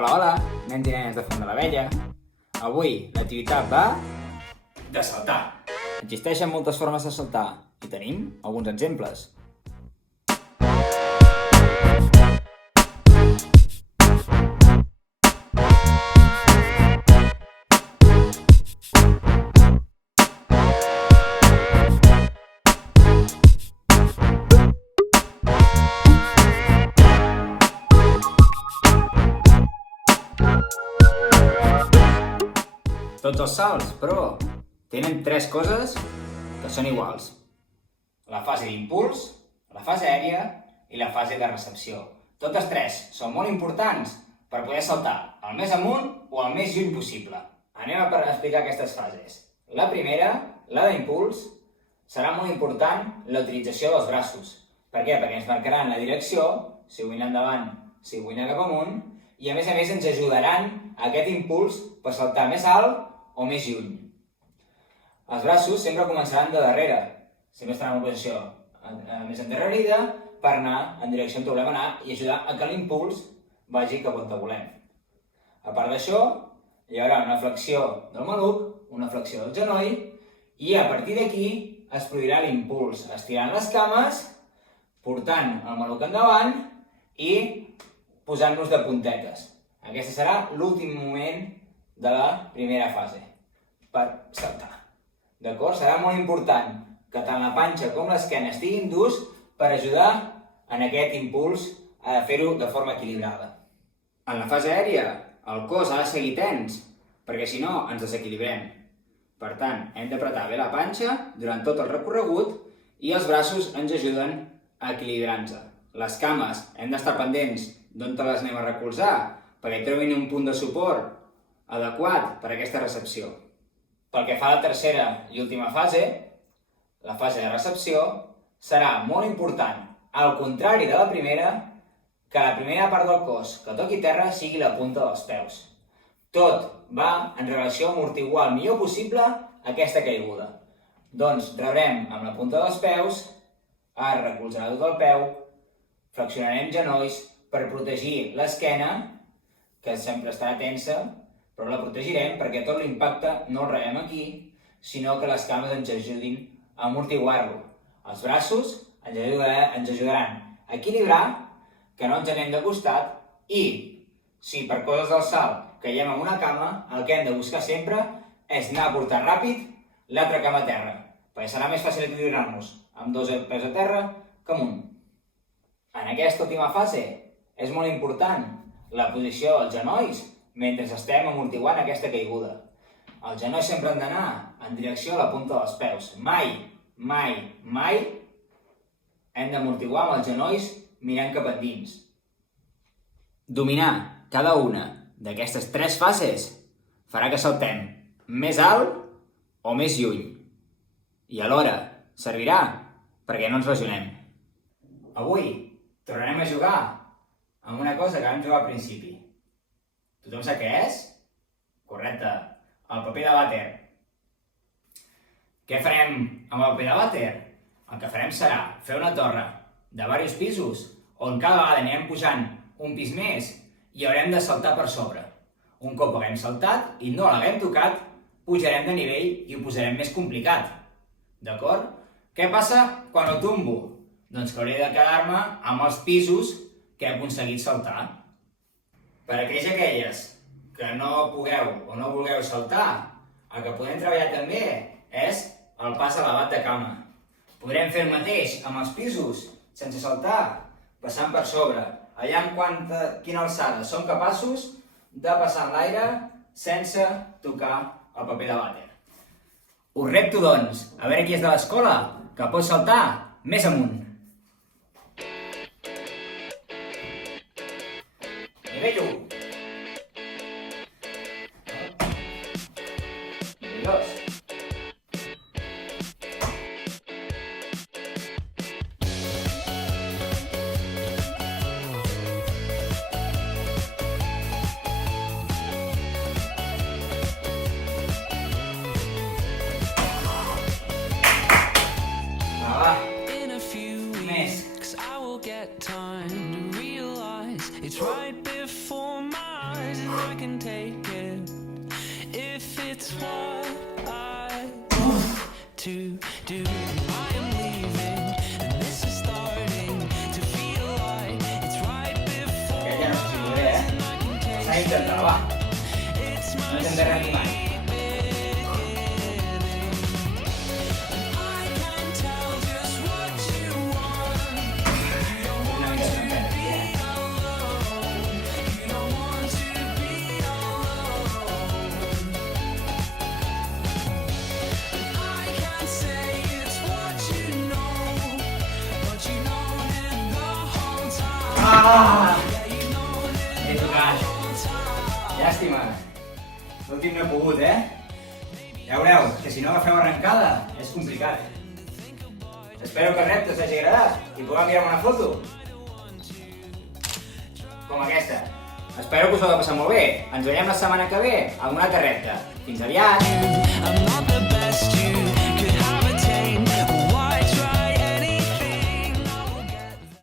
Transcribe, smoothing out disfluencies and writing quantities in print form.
Hola, hola, nens i nenes de Font de l'Abella. Avui l'activitat va de saltar. Existeixen moltes formes de saltar i tenim alguns exemples. Tots els salts, però, tenen tres coses que són iguals. La fase d'impuls, la fase aèria i la fase de recepció. Totes tres són molt importants per poder saltar el més amunt o el més lluny possible. Anem a explicar aquestes fases. La primera, la d'impuls, serà molt important la utilització dels braços. Per què? Perquè ens marcaran la direcció, si vull anar endavant, si vull anar cap amunt, i a més ens ajudaran a aquest impuls per saltar més alt o més lluny. Els braços sempre començaran de darrere, sempre estaran en posició més endarrerida per anar en direcció on volem anar i ajudar a que l'impuls vagi cap on volem. A part d'això, hi haurà una flexió del maluc, una flexió del genoll i a partir d'aquí es produirà l'impuls, estirant les cames, portant el maluc endavant i posant-nos de puntetes. Aquest serà l'últim moment de la primera fase per saltar. D'acord? Serà molt important que tant la panxa com l'esquena estiguin durs per ajudar en aquest impuls a fer-ho de forma equilibrada. En la fase aèria, el cos ha de seguir tens, perquè si no ens desequilibrem. Per tant, hem d'apretar bé la panxa durant tot el recorregut i els braços ens ajuden a equilibrar-nos. Les cames hem d'estar pendents d'on te les anem a recolzar perquè trobin un punt de suport adequat per a aquesta recepció. Pel que fa a la tercera i última fase, la fase de recepció, serà molt important, al contrari de la primera, que la primera part del cos que toqui terra sigui la punta dels peus. Tot va en relació a amortiguar el millor possible aquesta caiguda. Doncs rebrem amb la punta dels peus, es recolzarà tot el peu, flexionarem genolls per protegir l'esquena, que sempre estarà tensa, però la protegirem perquè tot l'impacte no el rebem aquí, sinó que les cames ens ajudin a amortiguar-lo. Els braços ens ajudaran a equilibrar, que no ens anem de costat, i si per coses del salt caiem en una cama, el que hem de buscar sempre és anar a portar ràpid l'altra cama a terra, perquè serà més fàcil equilibrar-nos amb dos peus a terra que amb un. En aquesta última fase és molt important la posició dels genolls mentre estem amortiguant aquesta caiguda. Els genolls sempre han d'anar en direcció a la punta dels peus. Mai hem d'amortiguar amb els genolls mirant cap endins. Dominar cada una d'aquestes tres fases farà que saltem més alt o més lluny. I alhora servirà perquè no ens lesionem. Avui tornarem a jugar amb una cosa que vam jugar al principi. Tothom sap què és? Correcte, el paper de vàter. Què farem amb el paper de vàter? El que farem serà fer una torre de diversos pisos on cada vegada anirem pujant un pis més i haurem de saltar per sobre. Un cop haguem saltat i no l'haguem tocat, pujarem de nivell i ho posarem més complicat. D'acord? Què passa quan ho tombo? Doncs que hauré de quedar-me amb els pisos que he aconseguit saltar. Per aquells i aquelles que no pugueu o no vulgueu saltar, el que podem treballar també és el pas elevat de cama. Podrem fer el mateix amb els pisos, sense saltar, passant per sobre. Allà en quina alçada som capaços de passar en l'aire sense tocar el paper de vàter. Us repto, doncs, a veure qui és de l'escola que pot saltar més amunt. Nivell 1. Nivell 2. Va. Més. It's right before my eyes. can take it if it's what I want to do. I am leaving, and this is starting to feel like it's right before Aquest ja no sé si podré, S'ha d'intentar, va. No t'hem de rendir mai. Una mica de tempera aquí, Ah! He tocat. Llàstima. L'últim no he pogut, Ja veureu, que si no agafeu arrencada és complicat. Espero que el repte us hagi agradat i pugueu enviar-me una foto. Com aquesta. Espero que us ho heu passat molt bé. Ens veiem la setmana que ve amb un altre repte. Fins aviat! I'm not the best you